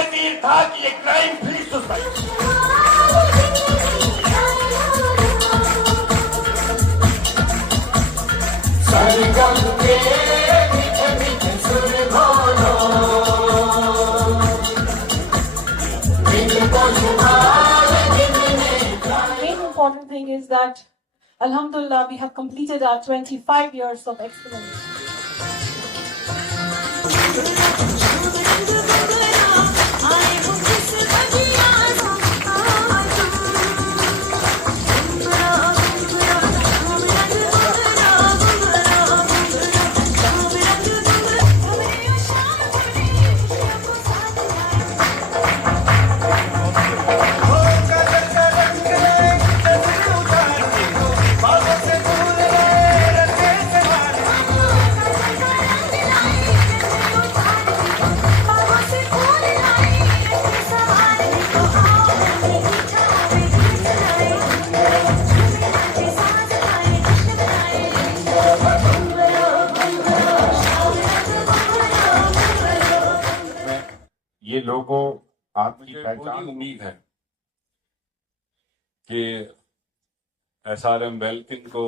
نظیر تھا کہ یہ کرائم فری سوسائٹی Important thing is that, Alhamdulillah, we have completed our 25 years of excellence. یہ لوگوں آپ کی پہچان امید ہے کہ SRM ویلکن کو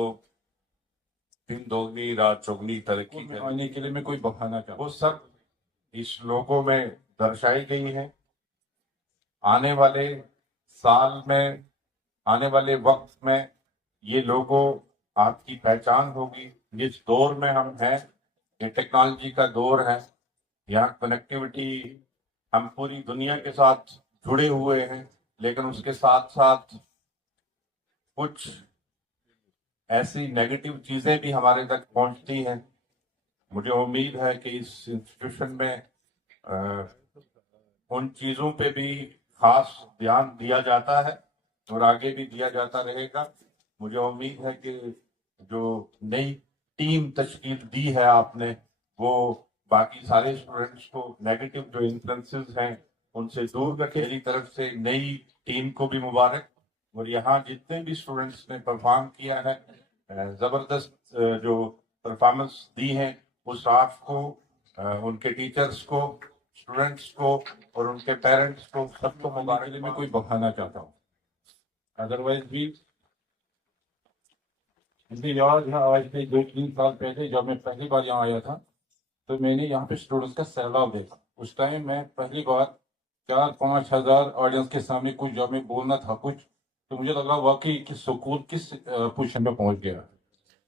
دن دوگنی رات چوگنی ترقی آنے کے لیے میں کوئی بہانا چاہتا وہ سب اس لوگوں میں درشائی گئی ہیں. آنے والے سال میں آنے والے وقت میں یہ لوگوں آپ کی پہچان ہوگی. جس دور میں ہم ہیں یہ ٹیکنالوجی کا دور ہے. یہاں کنیکٹیوٹی ہم پوری دنیا کے ساتھ جڑے ہوئے ہیں, لیکن اس کے ساتھ ساتھ کچھ ایسی نیگیٹو چیزیں بھی ہمارے تک پہنچتی ہیں. مجھے امید ہے کہ اس انسٹیٹیوشن میں ان چیزوں پہ بھی خاص دھیان دیا جاتا ہے اور آگے بھی دیا جاتا رہے گا. مجھے امید ہے کہ جو نئی ٹیم تشکیل دی ہے آپ نے, وہ باقی سارے اسٹوڈنٹس کو نیگیٹو جو انفلوئنسز ہیں ان سے دور رکھے. میری طرف سے نئی ٹیم کو بھی مبارک. اور یہاں جتنے بھی اسٹوڈنٹس نے پرفارم کیا ہے, زبردست جو پرفارمنس دی ہیں, وہ اسٹاف کو, ان کے ٹیچرز کو, اسٹوڈنٹس کو اور ان کے پیرنٹس کو سب کو مبارک. میں کوئی بہانا چاہتا ہوں. ادروائز بھی مجھے یاد ہے آج سے 2-3 سال پہلے جب میں پہلی بار یہاں آیا تھا تو میں نے یہاں پہ اسٹوڈنٹس کا سیلاب دیکھا. اس ٹائم میں پہلی بار 4-5 ہزار آڈینس کے سامنے کچھ جب میں بولنا تھا کچھ, تو مجھے لگا واقعی کہ سکول کس پوزیشن میں پہنچ گیا.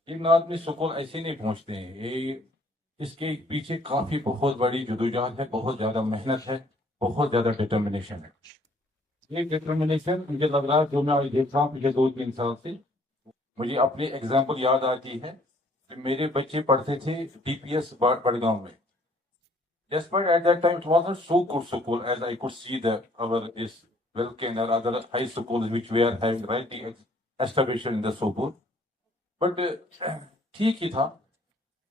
ان آدمی سکول ایسے نہیں پہنچتے ہیں. یہ اس کے پیچھے کافی بہت بڑی جدوجہد ہے, بہت زیادہ محنت ہے, بہت زیادہ ڈٹرمنیشن ہے. یہ ڈٹرمنیشن مجھے لگ رہا ہے جو میں آج دیکھ رہا ہوں پچھلے 2-3 سال سے, مجھے اپنی ایگزامپل یاد آتی ہے. میرے بچے پڑھتے تھے DPS بڑگاؤں میں. Despite at that time it wasn't so good school as I could see our this Wilkin or other high schools which were having writing establishment in the Sobur. But ٹھیک ہی تھا.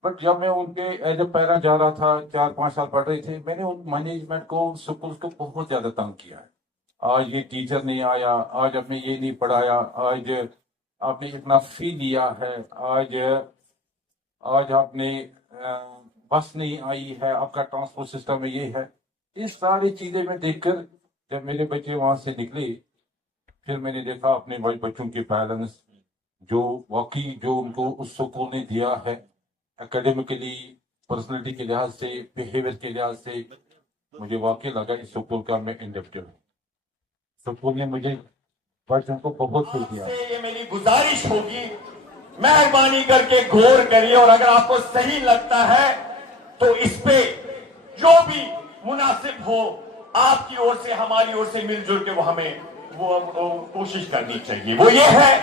بٹ جب میں ان کے ایز اے پیرنٹ جا رہا تھا, 4-5 سال پڑھ رہے تھے, میں نے ان مینجمنٹ کو, ان سکولز کو بہت زیادہ تنگ کیا ہے. آج یہ ٹیچر نہیں آیا, آج آپ نے یہ نہیں پڑھایا, آج آپ نے اتنا فی لیا ہے, آج آپ نے بس نہیں آئی ہے, آپ کا ٹرانسپورٹ سسٹم میں یہ ہے. یہ ساری چیزیں میں دیکھ کر جب میرے بچے وہاں سے نکلے, پھر میں نے دیکھا اپنے بچوں کے پیرنٹس جو واقعی جو ان کو اس سکول نے دیا ہے اکیڈیمکلی, پرسنالٹی کے لحاظ سے, بیہیویئر کے لحاظ سے, مجھے واقعی لگا اس سکول کا میں انڈکٹیو ہوں. سکول نے مجھے بچوں کو بہت کچھ دیا. یہ میری گزارش ہوگی, مہربانی کر کے غور کریے, اور اگر آپ کو صحیح لگتا ہے تو اس پہ جو بھی مناسب ہو آپ کی اور سے, ہماری اور سے مل جل کے وہ ہمیں وہ کوشش کرنی چاہیے. وہ یہ ہے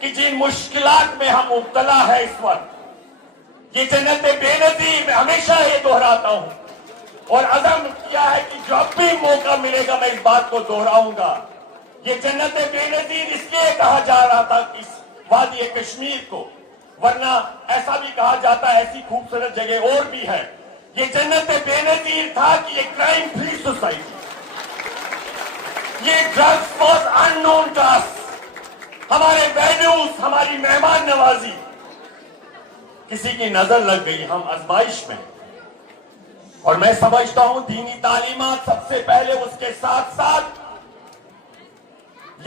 کہ جن مشکلات میں ہم مبتلا ہے اس وقت, یہ جنت بے نظیر, میں ہمیشہ یہ دہراتا ہوں اور عزم کیا ہے کہ جب بھی موقع ملے گا میں اس بات کو دہراؤں گا. یہ جنت بے نظیر اس لیے کہا جا رہا تھا اس وادی کشمیر کو, ورنہ ایسا بھی کہا جاتا ہے ایسی خوبصورت جگہ اور بھی ہے. یہ جنت بے نظیر تھا کہ یہ کرائم فری سوسائٹی, یہ ڈرگس واز ان نون ٹو اس, ہمارے ویلیوز, ہماری مہمان نوازی, کسی کی نظر لگ گئی, ہم آزمائش میں. اور میں سمجھتا ہوں دینی تعلیمات سب سے پہلے، اس کے ساتھ ساتھ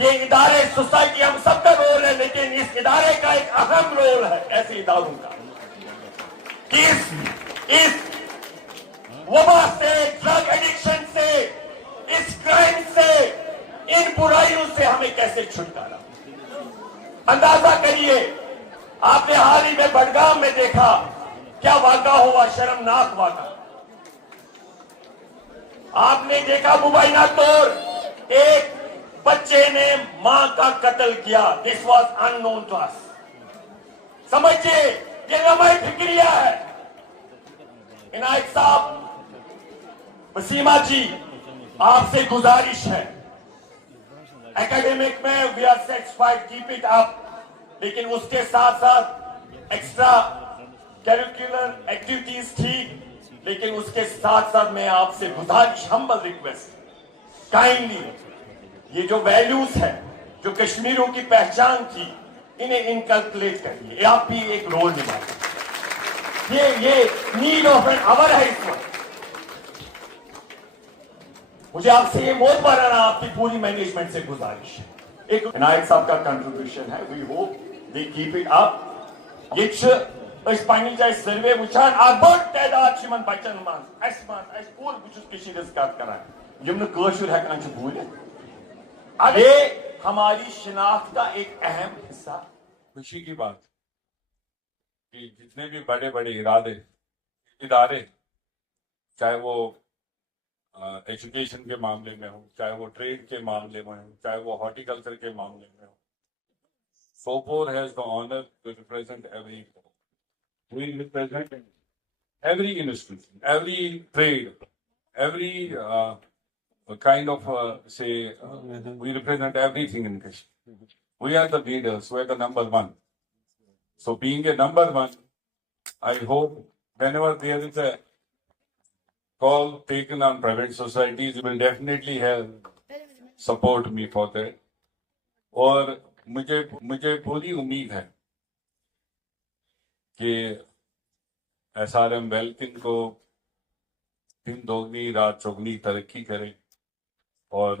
یہ ادارے سوسائٹی ہم سب کا رول ہے، لیکن اس ادارے کا ایک اہم رول ہے ایسے اداروں کا کہ اس وبا سے، ڈرگ ایڈکشن سے، اس کرائم سے، ان برائیوں سے ہمیں کیسے چھٹکارا۔ اندازہ کریے، آپ نے حال ہی میں بڈگام میں دیکھا کیا واقعہ ہوا، شرمناک واقعہ۔ آپ نے دیکھا مبینہ طور ایک بچے نے ماں کا قتل کیا۔ دس واز ان نون ٹو اس۔ سمجھئے یہ لمحہ فکریہ ہے۔ عنایت صاحب، وسیمہ جی، آپ سے گزارش ہے، اکیڈمک میں وی آر سیٹسفائیڈ، کیپ اٹ اپ، لیکن اس کے ساتھ ساتھ ایکسٹرا کیریکولر ایکٹیویٹیز تھی، لیکن اس کے ساتھ ساتھ میں آپ سے گزارش، ہمبل ریکویسٹ، کائنڈلی یہ جو ویلیوز ہے، جو کشمیریوں کی پہچان تھی، انہیں انکلکولیٹ کریے۔ آپ بھی ایک رول نبھائیں۔ یہ نیڈ آف این آور ہے اس وقت۔ مجھے آپ سے یہ بہت بڑا آپ کی پوری مینجمنٹ سے گزارش ہے۔ ایک عنایت صاحب کا کنٹریبیوشن ہے، وی ہوپ دے کیپ اٹ اپ۔ یہ اس پانی جائے سروے وچان بڑ تعداد چمن بچن من اس پور بچس کشیر کت کران یم نشر ہیکان بولت۔ یہ ہماری شناخت کا ایک اہم حصہ۔ خوشی کی بات کہ جتنے بھی بڑے بڑے ادارے، چاہے وہ ایجوکیشن کے معاملے میں ہو، چاہے وہ ٹریڈ کے معاملے میں ہو، چاہے وہ ہارٹیکلچر کے معاملے میں ہو، سوپور ہیز دا آنر ٹو ریپرزینٹ ایوری، we represent every institution, every trade, every kind of we represent everything in Kashmir. We are the leaders, we are the number one. So being a number one, I hope whenever there is a call taken on private societies, you will definitely have support me for that. اور مجھے پوری امید ہے کہ ایس آر ایم ویلکن کو دن دوگنی رات چوگنی ترقی کرے، اور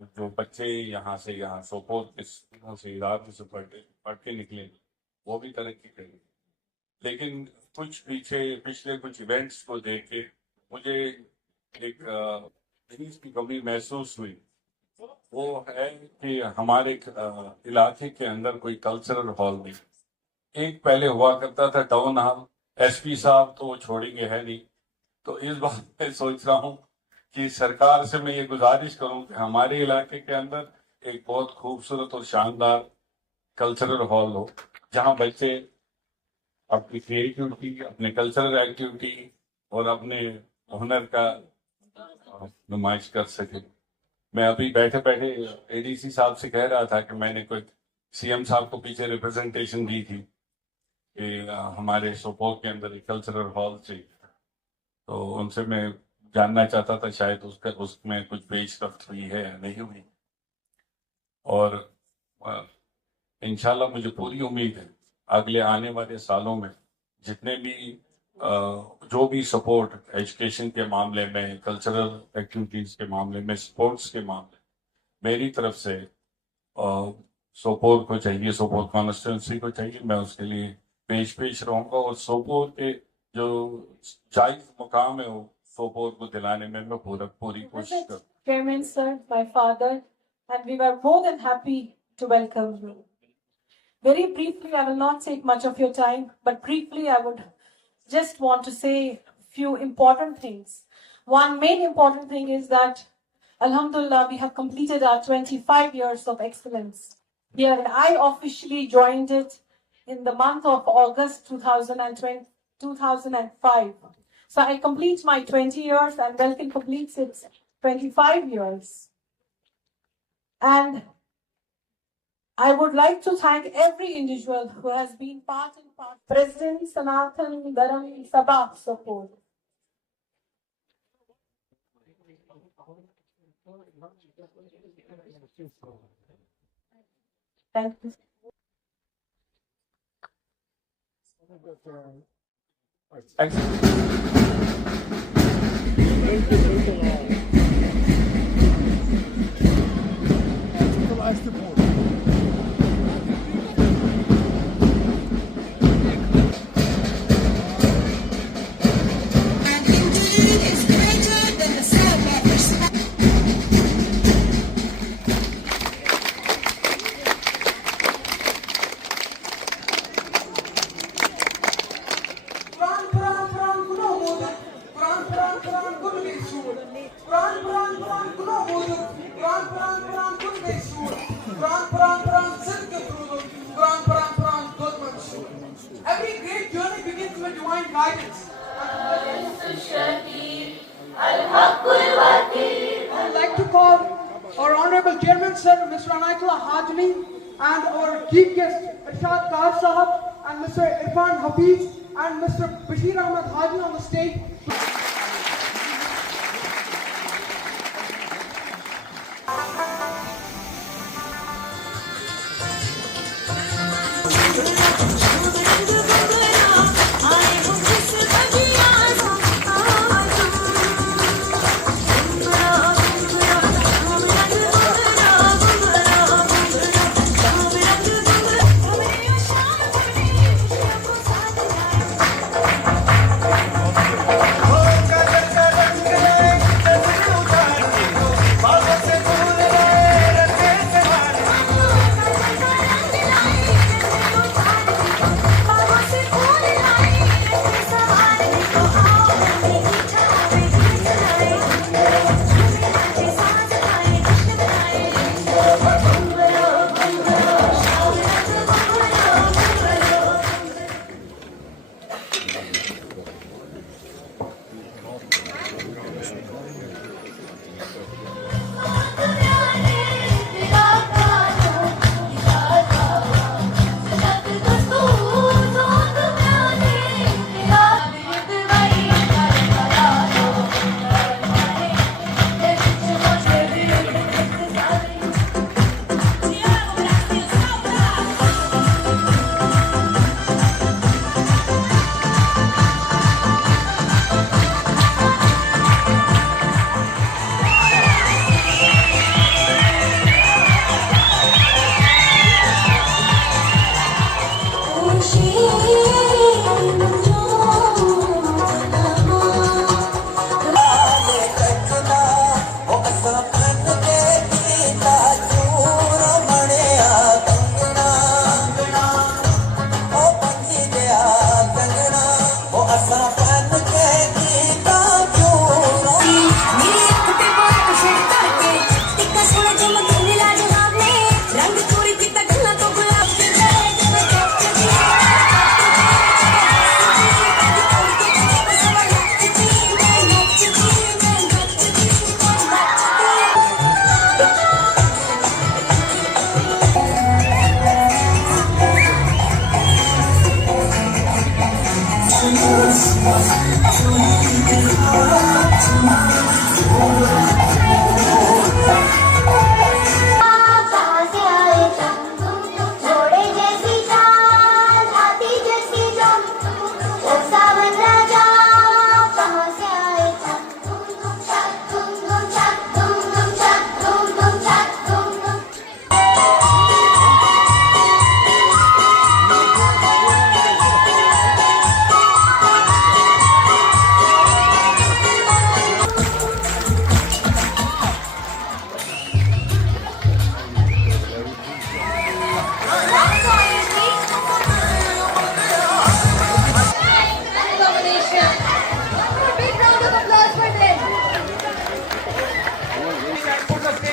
جو بچے یہاں سوپور کے اسکولوں سے، اداروں سے پڑھ کے نکلیں وہ بھی ترقی کریں۔ لیکن پچھلے کچھ ایونٹس کو دیکھ کے مجھے ایک چیز کی کمی محسوس ہوئی، وہ ہے کہ ہمارے علاقے کے اندر کوئی کلچرل ہال نہیں۔ ایک پہلے ہوا کرتا تھا ٹاؤن ہال، ایس پی صاحب تو وہ چھوڑیں گے ہے نہیں، تو اس بات میں سوچ رہا ہوں کہ سرکار سے میں یہ گزارش کروں کہ ہمارے علاقے کے اندر ایک بہت خوبصورت اور شاندار کلچرل ہال ہو، جہاں بچے اپنی کریٹیوٹی، اپنے کلچرل ایکٹیویٹی اور اپنے ہنر کا نمائش کر سکے۔ میں ابھی بیٹھے اے ڈی سی صاحب سے کہہ رہا تھا کہ میں نے کوئی سی ایم صاحب کو پیچھے ریپرزنٹیشن دی تھی کہ ہمارے سوپور کے اندر ایک کلچرل ہال چاہیے، تو ان سے میں جاننا چاہتا تھا شاید اس میں کچھ پیش رفت ہوئی ہے یا نہیں ہوئی، اور انشاءاللہ مجھے پوری امید ہے اگلے آنے والے سالوں میں جتنے بھی جو بھی سپورٹ ایجوکیشن کے معاملے میں، کلچرل ایکٹیویٹیز کے معاملے میں، سپورٹس کے معاملے میری طرف سے سوپور کو چاہیے، سوپور کانسٹیٹوئنسی کو چاہیے، میں اس کے لیے پیش رہوں گا، اور سوپور کے جو جائز مقام ہے وہ سوپور کو دلانے میں پوری کوشش کروں۔ Chairman, sir, my father, and we were more than happy to welcome you. Very briefly, I will not take much of your time, but briefly I would just want to say a few important things. One main important thing is that, Alhamdulillah, we have completed our 25 years of excellence here, and I officially joined it in the month of August 2005. So I complete my 20 years and Welkin completes its 25 years. And I would like to thank every individual who has been part and part. President Sanatan Dharam Sabha support. Thank you. And indeed is greater than the sum of respect. Quran, Quran, Quran, kuno mudur. Quran, Quran, Quran, kun besur. Quran, Quran, Quran, kuno mudur. Quran, Quran, Quran, kun besur. Quran, Quran, Quran, sidq frudur. Quran, Quran, Quran, good mansur. Every great journey begins with divine guidance. I would like to call our Honorable Chairman, Sir Mr. Anayatullah Hajmi, and our Chief Guest, Irshad Kar Sahab, and Mr. Irfan Hafiz, and Mr. Bashir Ahmad Haji on the stage.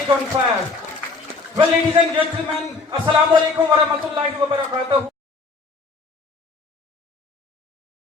On fire. Well, ladies and gentlemen, Assalamu alaikum wa rahmatullahi wa barakatuh.